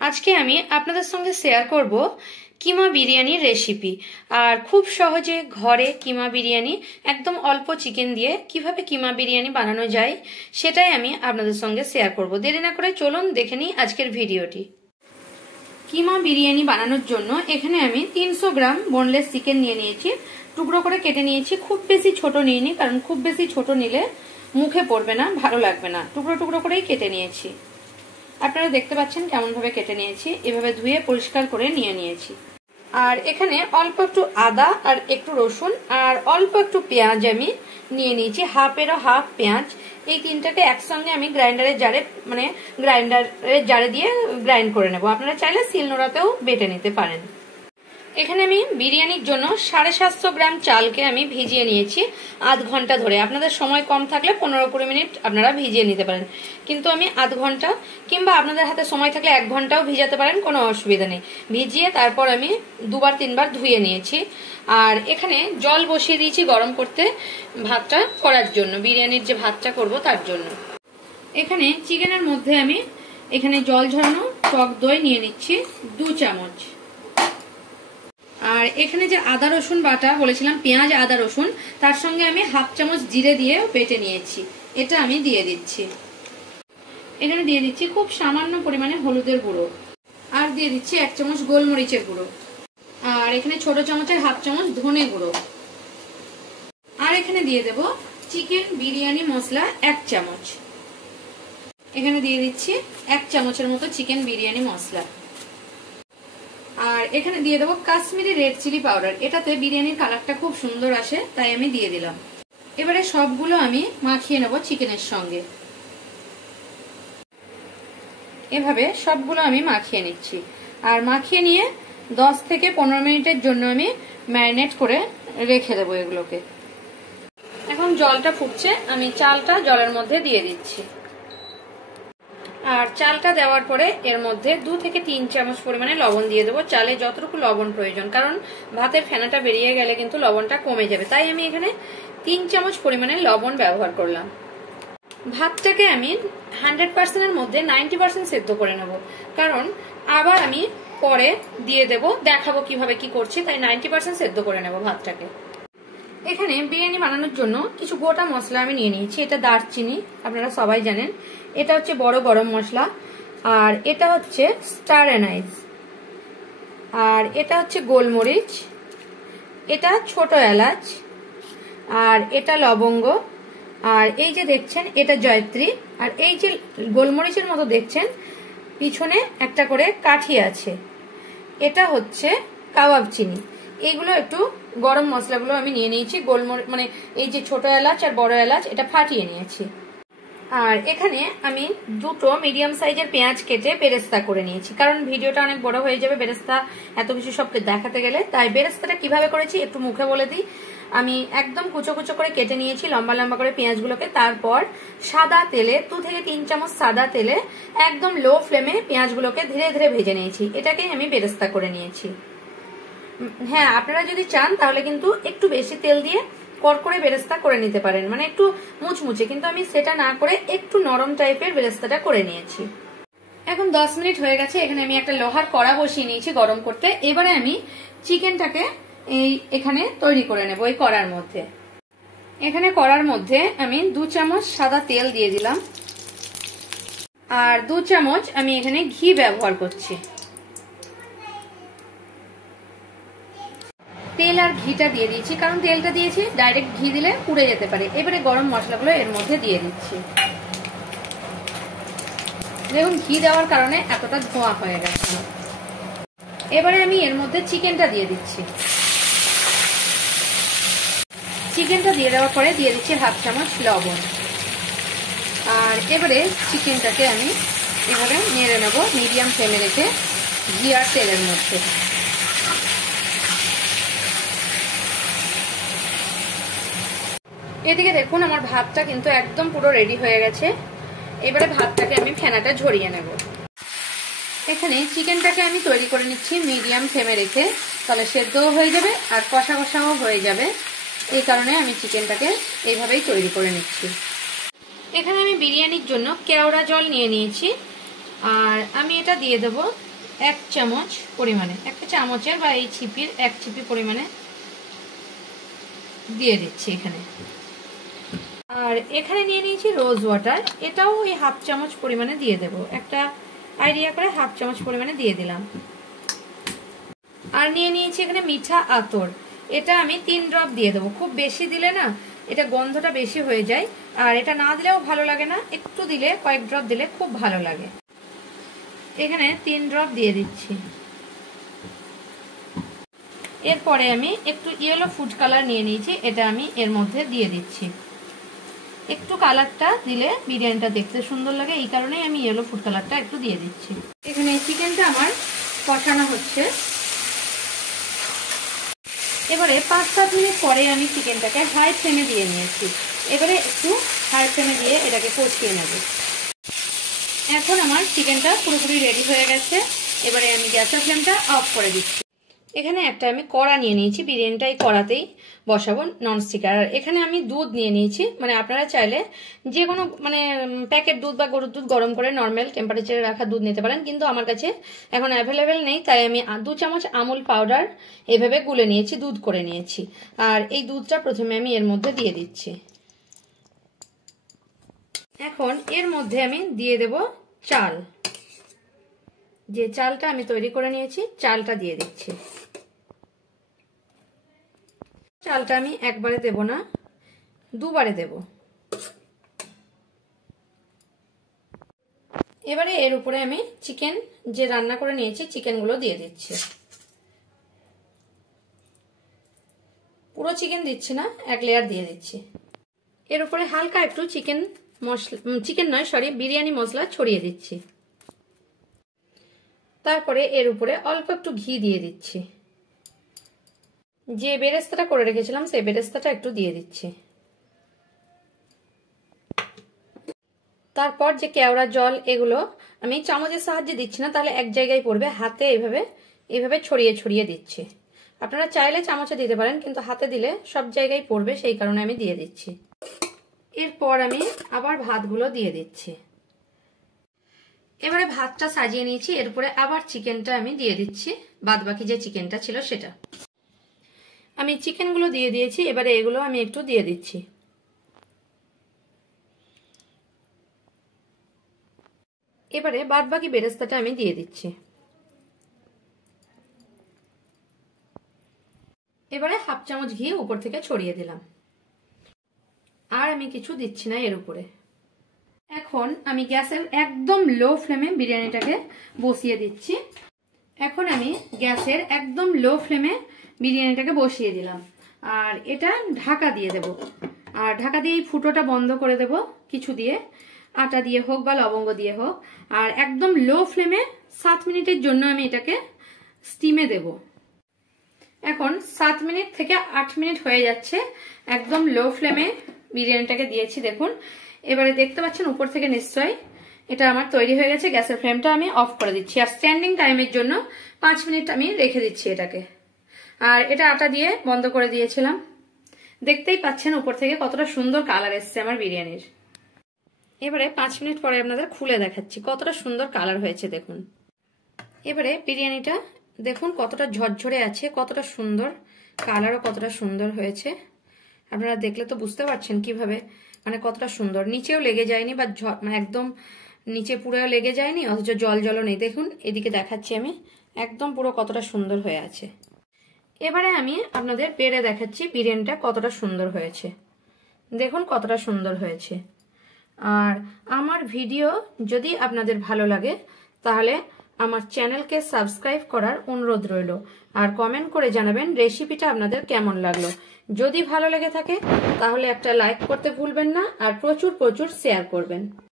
আজকে আমি আপনাদের সঙ্গে শেয়ার করব কিমা বিরিয়ানির রেসিপি। আর খুব সহজে ঘরে কিমা বিরিয়ানি একদম অল্প চিকেন দিয়ে কিভাবে কিমা বিরিয়ানি বানানো যায় সেটাই আমি আপনাদের সঙ্গে শেয়ার করব। দেরি না করে চলুন দেখে নিই আজকের ভিডিওটি। কিমা বিরিয়ানি বানানোর জন্য এখানে আমি 300 গ্রাম বোনলেস চিকেন নিয়ে নিয়েছি, টুকরো করে কেটে নিয়েছি। খুব বেশি ছোট নিইনি, কারণ খুব বেশি ছোট নিলে মুখে পড়বে না, ভালো লাগবে না। টুকরো টুকরো করেই কেটে নিয়েছি। আপনারা দেখতে পাচ্ছেন কেমন ভাবে কেটে নিয়েছি। এভাবে ধুয়ে পরিষ্কার করে নিয়ে নিয়েছি। আর এখানে অল্প একটু আদা আর একটু রসুন আর অল্প একটু পেঁয়াজ আমি নিয়ে নিয়েছি, হাফেরও হাফ পেঁয়াজ। এই তিনটাকে একসঙ্গে আমি গ্রাইন্ডারের জারে দিয়ে গ্রাইন্ড করে নেব। আপনারা চাইলে শিলনোড়াতেও বেটে নিতে পারেন। এখানে আমি বিরিয়ানির জন্য 750 গ্রাম চালকে আমি ভিজিয়ে নিয়েছি আধ ঘন্টা ধরে। আপনাদের সময় কম থাকলে 15-20 মিনিট আপনারা ভিজিয়ে নিতে পারেন, কিন্তু আমি আধ ঘন্টা, কিংবা আপনাদের হাতে সময় থাকলে 1 ঘন্টাও ভিজাতে পারেন, কোনো অসুবিধা নেই। ভিজিয়ে তারপর আমি 2-3 বার ধুয়ে নিয়েছি। আর এখানে জল বসিয়ে দিয়েছি গরম করতে ভাতটা করার জন্য, বিরিয়ানির যে ভাতটা করব তার জন্য। এখানে চিকেনের মধ্যে আমি এখানে জল ঝরানো টক দই নিয়ে নিচ্ছি 2 চামচ। আর এখানে যে আদা রসুন বাটা বলেছিলাম, পেঁয়াজ আদা রসুন, তার সঙ্গে আমি হাফ চামচ জিরে দিয়ে বেটে নিয়েছি, এটা আমি দিয়ে দিচ্ছি। এখানে দিয়ে দিচ্ছি খুব সামান্য পরিমাণে হলুদের গুঁড়ো, আর দিয়ে দিচ্ছি 1 চামচ গোলমরিচের গুঁড়ো, আর এখানে ছোট চামচের হাফ চামচ ধনে গুঁড়ো। আর এখানে দিয়ে দেব চিকেন বিরিয়ানি মশলা 1 চামচ। এখানে দিয়ে দিচ্ছি 1 চামচের মতো চিকেন বিরিয়ানি মশলা। আর এখানে দিয়ে দেবো কাশ্মীরি রেড চিলি পাউডার, এটাতে বিরিয়ানির কালারটা খুব সুন্দর আসে, তাই আমি দিয়ে দিলাম। এবারে সবগুলো আমি মাখিয়ে নেব চিকেনের সঙ্গে। এভাবে সবগুলো আমি মাখিয়ে নিচ্ছি। আর মাখিয়ে নিয়ে 10 থেকে 15 মিনিটের জন্য আমি ম্যারিনেট করে রেখে দেবো এগুলোকে। এখন জলটা ফুটছে, আমি চালটা জলের মধ্যে দিয়ে দিচ্ছি। আর চালটা দেওয়ার পরে এর মধ্যে 2 থেকে 3 চামচ পরিমাণে লবণ দিয়ে দেবো। চালে যতটুকু লবণ প্রয়োজন, কারণ ভাতের ফেনাটা বেরিয়ে গেলে কিন্তু লবণটা কমে যাবে, তাই আমি এখানে 3 চামচ পরিমাণে লবণ ব্যবহার করলাম। ভাতটাকে আমি 100% এর মধ্যে 90% সেদ্ধ করে নেব, কারণ আবার আমি পরে দিয়ে দেব, দেখাবো কিভাবে কি করছি, তাই 90% সেদ্ধ করে নেব ভাতটাকে। এখানে বিরিয়ানি বানানোর জন্য কিছু গোটা মশলা আমি নিয়ে নিয়েছি। এটা দারচিনি, আপনারা সবাই জানেন। এটা হচ্ছে বড় গরম মশলা, আর এটা হচ্ছে স্টার অ্যানাইজ, আর এটা হচ্ছে গোলমরিচ, এটা ছোট এলাচ, আর এটা লবঙ্গ, আর এই যে দেখছেন এটা জয়ত্রী, আর এই যে গোলমরিচের মতো দেখছেন পিছনে একটা করে কাঠি আছে, এটা হচ্ছে কাবাব চিনি। এইগুলো একটু গরম মশলাগুলো আমি নিয়ে নিয়েছি। গোলমরিচ মানে এই যে ছোট এলাচ আর বড় এলাচ, এটা ফাটিয়ে নিয়েছি। আর এখানে আমি 2টো মিডিয়াম সাইজের পেঁয়াজ কেটে বেরেস্তা করে নিয়েছি, কারণ ভিডিওটা অনেক বড় হয়ে যাবে বেরেস্তা এত কিছু সব দেখাতে গেলে। তাই বেরেস্তাটা কিভাবে করেছি একটু মুখে বলে দিই। আমি একদম কুচো কুচো করে কেটে নিয়েছি লম্বা লম্বা করে পেঁয়াজগুলোকে। তারপর সাদা তেলে 2 থেকে 3 চামচ সাদা তেলে একদম লো ফ্লেমে পেঁয়াজগুলোকে ধীরে ধীরে ভেজে নিয়েছি। এটাকেই আমি বেরেস্তা করে নিয়েছি। হ্যাঁ, আপনারা যদি চান তাহলে কিন্তু একটু বেশি তেল দিয়ে কড়কড়ে বেরেস্তা করে নিতে পারেন, মানে একটু মুচমুচে, কিন্তু আমি সেটা না করে একটু নরম টাইপের বেরেস্তাটা করে নিয়েছি। এখন 10 মিনিট হয়ে গেছে। এখানে আমি একটা লোহার কড়া বসিয়ে নিয়েছি গরম করতে। এবারে আমি চিকেনটাকে এখানে তৈরি করে নেব এই কড়ার মধ্যে। এখানে কড়ার মধ্যে আমি 2 চামচ সাদা তেল দিয়ে দিলাম, আর 2 চামচ আমি এখানে ঘি ব্যবহার করছি। তেল আর ঘিটা দিয়ে দিয়েছি, কারণ তেলটা দিয়েছি, ডাইরেক্ট ঘি দিলে পুড়ে যেতে পারে। এবারে গরম মশলাগুলো এর মধ্যে দিয়ে দিচ্ছি। দেখুন ঘি দেওয়ার কারণে এতটা ধোঁয়া হয়ে গেছে। এবারে আমি এর মধ্যে চিকেনটা দিয়ে দিচ্ছি। চিকেনটা দিয়ে দেওয়ার পরে দিয়ে দিচ্ছি হাফ চামচ লবণ। আর এবারে চিকেনটাকে আমি এভাবে নেড়ে নেব মিডিয়াম ফ্লেমে রেখে ঘি আর তেলের মধ্যে। এদিকে দেখুন আমার ভাতটা কিন্তু একদম পুরো রেডি হয়ে গেছে। এবারে ভাতটাকে আমি ফেনাটা ঝরিয়ে নেব। এখানে চিকেনটাকে আমি তৈরি করে নিচ্ছি মিডিয়াম ফ্লেমে রেখে, তাহলে সেদ্ধও হয়ে যাবে আর কষা কষাও হয়ে যাবে। এই কারণে আমি চিকেনটাকে এইভাবেই তৈরি করে নিচ্ছি। এখানে আমি বিরিয়ানির জন্য কেওড়া জল নিয়ে নিয়েছি, আর আমি এটা দিয়ে দেব 1 চামচ পরিমাণে, একটা চামচের বা এই ছিপির 1 ছিপি পরিমাণে দিয়ে দিচ্ছি এখানে। আর এখানে নিয়ে নিয়েছি রোজ ওয়াটার, এটাও ওই 1/2 চামচ পরিমাণে দিয়ে দেব, একটা আইডিয়া করে 1/2 চামচ পরিমাণে দিয়ে দিলাম। আর নিয়ে নিয়েছি এখানে মিঠা আতর, এটা আমি 3 ড্রপ দিয়ে দেবো, খুব বেশি দিলে না এটা গন্ধটা বেশি হয়ে যায়, আর এটা না দিলেও ভালো লাগে না, একটু দিলে কয়েক ড্রপ দিলে খুব ভালো লাগে। এখানে 3 ড্রপ দিয়ে দিচ্ছি। এরপরে আমি একটু ইয়েলো ফুড কালার নিয়ে নিয়েছি, এটা আমি এর মধ্যে দিয়ে দিচ্ছি। একটু কালারটা দিলে বিরিয়ানিটা দেখতে সুন্দর লাগে, এই কারণেই আমি ইয়েলো ফুড কালারটা একটু দিয়ে দিচ্ছি। এখানে চিকেনটা আমার কষানো হচ্ছে। এবারে 5-7 মিনিট পরে আমি চিকেনটাকে হাই ফ্লেমে দিয়ে নিয়েছি, এবারে একটু হাই ফ্লেমে দিয়ে এটাকে কষিয়ে নেব। এখন আমার চিকেনটা পুরোপুরি রেডি হয়ে গেছে, এবারে আমি গ্যাসের ফ্লেমটা অফ করে দিচ্ছি। এখানে একটা আমি কড়া নিয়ে নিয়েছি, বিরিয়ানিটা এই কড়াতেই বসাবো ননস্টিক। আর এখানে আমি দুধ নিয়ে নিয়েছি, মানে আপনারা চাইলে যে কোনো মানে প্যাকেট দুধ বা গরুর দুধ গরম করে নর্মাল টেম্পারেচারে রাখা দুধ নিতে পারেন, কিন্তু আমার কাছে এখন অ্যাভেলেবেল নেই, তাই আমি 2 চামচ আমুল পাউডার এভাবে গুলে নিয়েছি, দুধ করে নিয়েছি। আর এই দুধটা প্রথমে আমি এর মধ্যে দিয়ে দিচ্ছি। এখন এর মধ্যে আমি দিয়ে দেব চাল, যে চালটা আমি তৈরি করে নিয়েছি চালটা দিয়ে দিচ্ছি। চালটা আমি একবারে দেব না, দুবারে দেব। এবারে এর উপরে আমি চিকেন যে রান্না করে নিয়েছি চিকেনগুলো দিয়ে দিচ্ছি। পুরো চিকেন দিচ্ছি না, 1 লেয়ার দিয়ে দিচ্ছি। এর উপরে হালকা একটু বিরিয়ানি মশলা ছড়িয়ে দিচ্ছি। তারপরে এর উপরে অল্প একটু ঘি দিয়ে দিচ্ছি, যে বেরেস্তাটা করে রেখেছিলাম সেই বেরেস্তাটা একটু দিয়ে দিচ্ছি। তারপর যে কেওড়া জল এগুলো আমি চামচের সাহায্যে দিচ্ছি না, তাহলে এক জায়গায় পড়বে, হাতে এইভাবে ছড়িয়ে ছড়িয়ে দিচ্ছি। আপনারা চাইলে চামচে দিতে পারেন, কিন্তু হাতে দিলে সব জায়গায় পড়বে, সেই কারণে আমি দিয়ে দিচ্ছি। এরপর আমি আবার ভাতগুলো দিয়ে দিচ্ছি। এবারে ভাতটা সাজিয়ে নিয়েছি, এরপরে আবার চিকেনটা আমি দিয়ে দিচ্ছি, বাদ বাকি যে চিকেনটা ছিল সেটা। আমি চিকেনগুলো দিয়ে দিয়েছি, এবারে এগুলো আমি একটু দিয়ে দিচ্ছি। এবারে বাদ বাকি বেরেস্তাটা আমি দিয়ে দিচ্ছি। এবারে 1/2 চামচ ঘি উপর থেকে ছড়িয়ে দিলাম, আর আমি কিছু দিচ্ছি না এর উপরে। এখন আমি গ্যাসের একদম লো ফ্লেমে বিরিয়ানিটাকে বসিয়ে দিচ্ছি। এখন আমি গ্যাসের একদম লো ফ্লেমে বিরিয়ানিটাকে বসিয়ে দিলাম, আর এটা ঢাকা দিয়ে দেব। আর ঢাকা দিয়ে ফুটোটা বন্ধ করে দেব, কিছু দিয়ে, আটা দিয়ে হোক বা লবঙ্গ দিয়ে হোক। আর একদম লো ফ্লেমে 7 মিনিটের জন্য আমি এটাকে স্টিমে দেব। এখন 7 মিনিট থেকে 8 মিনিট হয়ে যাচ্ছে, একদম লো ফ্লেমে বিরিয়ানিটাকে দিয়েছি, দেখুন। এবারে দেখতে পাচ্ছেন উপর থেকে নিশ্চয়ই এটা আমার তৈরি হয়ে গেছে। গ্যাসের ফ্লেমটা আমি অফ করে দিচ্ছি, আর স্ট্যান্ডিং টাইমের জন্য 5 মিনিট আমি রেখে দিচ্ছি এটাকে। আর এটা আটা দিয়ে বন্ধ করে দিয়েছিলাম, দেখতেই পাচ্ছেন উপর থেকে কতটা সুন্দর কালার এসছে আমার বিরিয়ানির। এবারে 5 মিনিট পরে আপনাদের খুলে দেখাচ্ছি কতটা সুন্দর কালার হয়েছে, দেখুন। এবারে বিরিয়ানিটা দেখুন কতটা ঝরঝরে আছে, কতটা সুন্দর কালারও কতটা সুন্দর হয়েছে। আপনারা দেখলে তো বুঝতে পারছেন কিভাবে, মানে কতটা সুন্দর, নিচেও লেগে যায়নি বা মানে একদম নিচে পুরো লেগে যায়নি, অথচ জল জলও নেই। দেখুন এদিকে দেখাচ্ছি আমি, একদম পুরো কতটা সুন্দর হয়ে আছে। এবারে আমি আপনাদের পেরে দেখাচ্ছি বিরিয়ানিটা কতটা সুন্দর হয়েছে, দেখুন কতটা সুন্দর হয়েছে। আর আমার ভিডিও যদি আপনাদের ভালো লাগে তাহলে আমার চ্যানেলকে সাবস্ক্রাইব করার অনুরোধ রইল, আর কমেন্ট করে জানাবেন রেসিপিটা আপনাদের কেমন লাগলো। যদি ভালো লেগে থাকে তাহলে একটা লাইক করতে ভুলবেন না, আর প্রচুর প্রচুর শেয়ার করবেন।